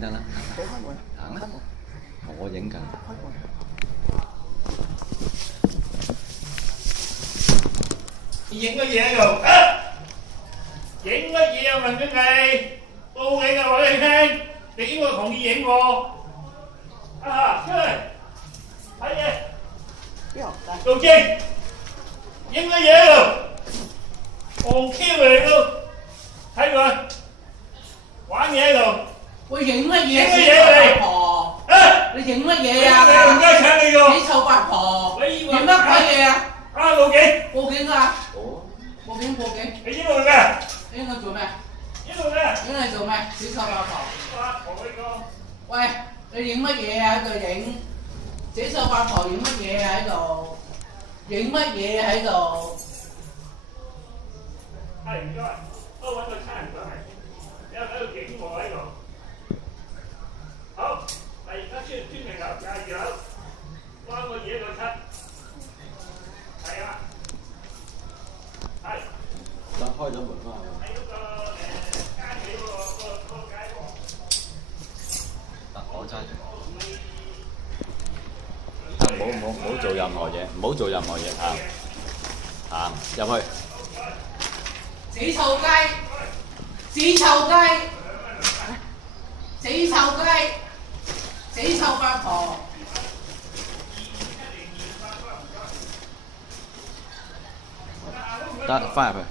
得啦，你開門，行啦開門，我影緊。開門。你影乜嘢喺度？啊！影乜嘢啊？問緊你，報警啊！話俾你聽，你應該同意影喎。啊！出嚟睇嘢，邊度？嚟。做證，影乜嘢喺度？戇 Q 嚟都，睇佢玩嘢喺度。喂，影乜嘢？影乜嘢啊你？八婆，啊！你影乜嘢啊？唔該請你喎。死臭八婆，你以為影乜鬼嘢啊？啊！報警！報警啊！哦，報警報警！你影我嘅？影我做咩？影我嘅？影你做咩？死臭八婆！八婆呢個。喂，你影乜嘢啊？喺度影？死臭八婆影乜嘢啊？喺度？影乜嘢喺度？係唔該，都揾個差人過嚟，有喺度警我喺度。好，第而家村名樓廿2樓，關個嘢個七，係啊，係。等開咗門翻去。喺嗰個街尾嗰個街喎。得，我揸住。唔好做任何嘢，唔好做任何嘢啊！行入去。死臭雞！死臭雞！死臭雞！死臭八婆！得，翻入去。